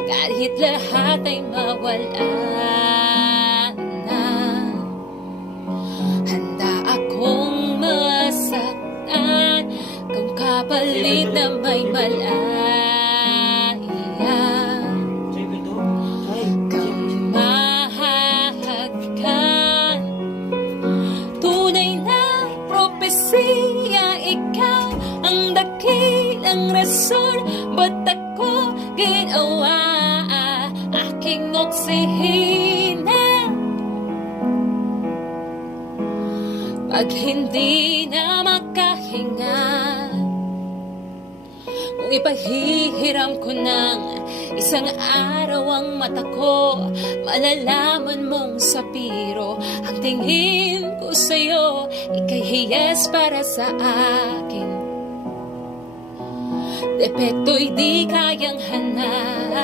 kahit lahat ay mawala na. Handa akong masaktan kung kapalit na may malaya. Kamahagkan, tunay na propesya, ikaw ang dakilang rason ba't ako ginawa aking oksihina. Pag hindi na makahinga, kung ipahihiram ko ng isang araw ang mata ko, malalaman mong sapiro ang tingin ko sa'yo, ika'y hiyas para sa akin. Depekto'y di kayang hanap.